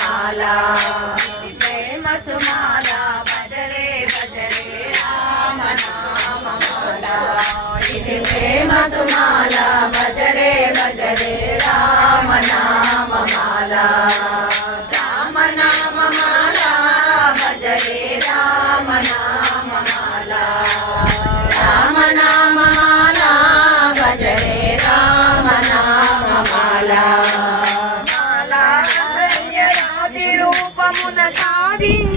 సుమాల. ప్రేమ సుమాల. భజరే భజరే రామ నామమాల ఇది ప్రేమ సుమాల. భజరే భజరే రామ నామమాల రామ నామమాల భజరే రామ నామమాల Martín.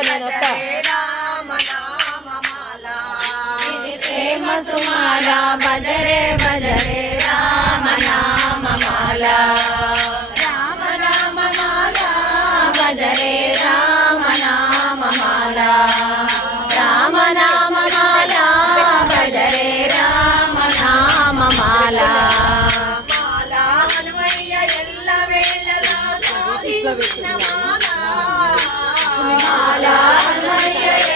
నేను వస్తా సుమాల బజరే బజరే రామ నామ మాల రామ నామ మాల బజరే రామ నామ మాల. மாலா